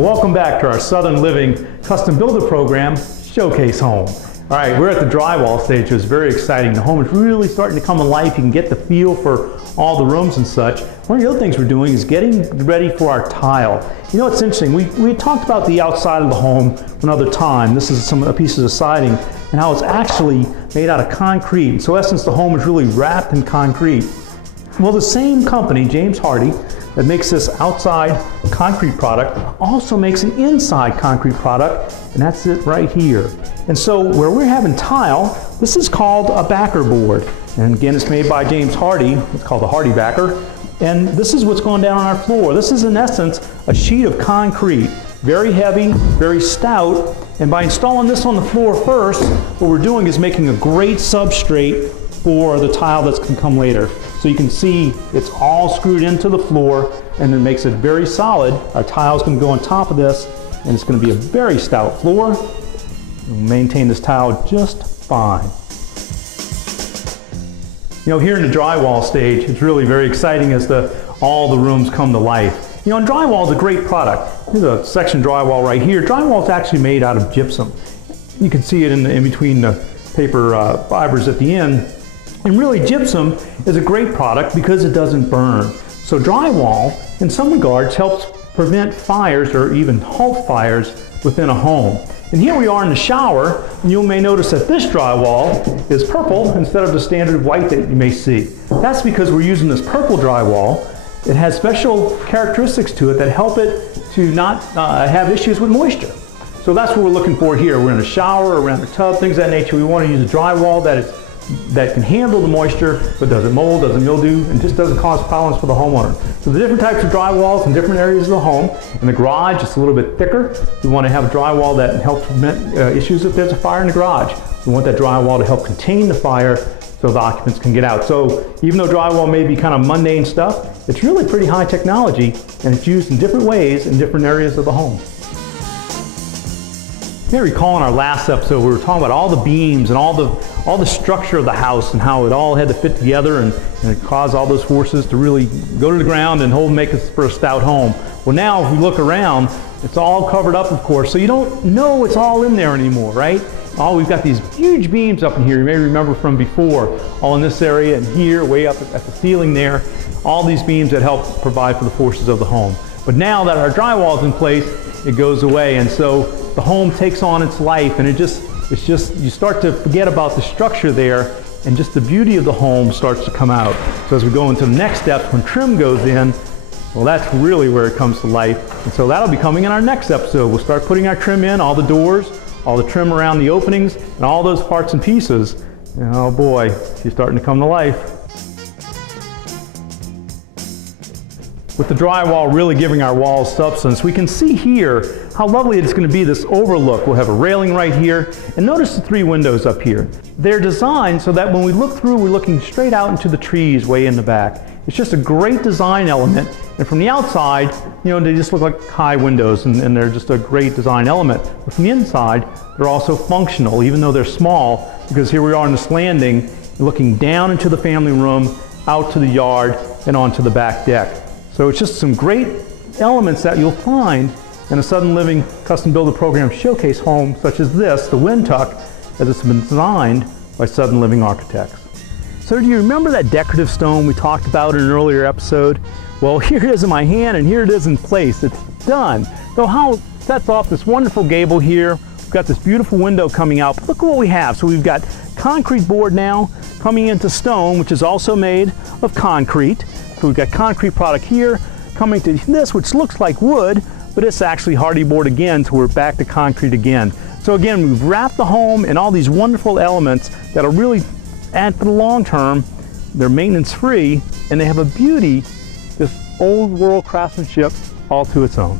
Welcome back to our Southern Living Custom Builder Program Showcase Home. All right, we're at the drywall stage. It's very exciting. The home is really starting to come to life. You can get the feel for all the rooms and such. One of the other things we're doing is getting ready for our tile. You know, it's interesting. We talked about the outside of the home another time. This is some pieces of siding and how it's actually made out of concrete. So in essence, the home is really wrapped in concrete. Well, the same company, James Hardie, that makes this outside concrete product also makes an inside concrete product, and that's it right here. And so where we're having tile, this is called a backer board. And again, it's made by James Hardie. It's called the Hardie backer. And this is what's going down on our floor. This is in essence a sheet of concrete, very heavy, very stout. And by installing this on the floor first, what we're doing is making a great substrate for the tile that's going to come later. So you can see it's all screwed into the floor and it makes it very solid. Our tile is going to go on top of this and it's going to be a very stout floor. We'll maintain this tile just fine. You know, here in the drywall stage, it's really very exciting as all the rooms come to life. You know, and drywall is a great product. Here's a section drywall right here. Drywall is actually made out of gypsum. You can see it in between the paper fibers at the end. And really, gypsum is a great product because it doesn't burn. So drywall, in some regards, helps prevent fires or even halt fires within a home. And here we are in the shower, and you may notice that this drywall is purple instead of the standard white that you may see. That's because we're using this purple drywall. It has special characteristics to it that help it to not have issues with moisture. So that's what we're looking for here. We're in a shower, around a tub, things of that nature. We want to use a drywall that can handle the moisture, but doesn't mold, doesn't mildew, and just doesn't cause problems for the homeowner. So the different types of drywalls in different areas of the home. In the garage, it's a little bit thicker. We want to have a drywall that helps prevent issues if there's a fire in the garage. We want that drywall to help contain the fire so the occupants can get out. So even though drywall may be kind of mundane stuff, it's really pretty high technology, and it's used in different ways in different areas of the home. You may recall in our last episode we were talking about all the beams and all the structure of the house and how it all had to fit together and it caused all those forces to really go to the ground and make us for a stout home. Well, now if we look around, it's all covered up, of course, so you don't know it's all in there anymore, right? We've got these huge beams up in here. You may remember from before, all in this area and here, way up at the ceiling there, all these beams that help provide for the forces of the home. But now that our drywall is in place, it goes away, and so the home takes on its life, and it's just you start to forget about the structure there, and just the beauty of the home starts to come out. So as we go into the next steps, when trim goes in, well, that's really where it comes to life. And so that'll be coming in our next episode. We'll start putting our trim in, all the doors, all the trim around the openings, and all those parts and pieces. And oh boy, she's starting to come to life. With the drywall really giving our walls substance, we can see here how lovely it's going to be, this overlook. We'll have a railing right here, and notice the 3 windows up here. They're designed so that when we look through, we're looking straight out into the trees way in the back. It's just a great design element, and from the outside, you know, they just look like high windows, and they're just a great design element. But from the inside, they're also functional, even though they're small, because here we are on this landing, looking down into the family room, out to the yard, and onto the back deck. So it's just some great elements that you'll find in a Southern Living Custom Builder Program showcase home such as this, the Windtuck, as it's been designed by Southern Living Architects. So do you remember that decorative stone we talked about in an earlier episode? Well, here it is in my hand and here it is in place. It's done. So how it sets off this wonderful gable here. We've got this beautiful window coming out. But look at what we have. So we've got concrete board now coming into stone, which is also made of concrete. So we've got concrete product here coming to this, which looks like wood, but it's actually Hardie board again, so we're back to concrete again. So again, we've wrapped the home in all these wonderful elements that are really, and for the long term, they're maintenance free, and they have a beauty, this old world craftsmanship all to its own.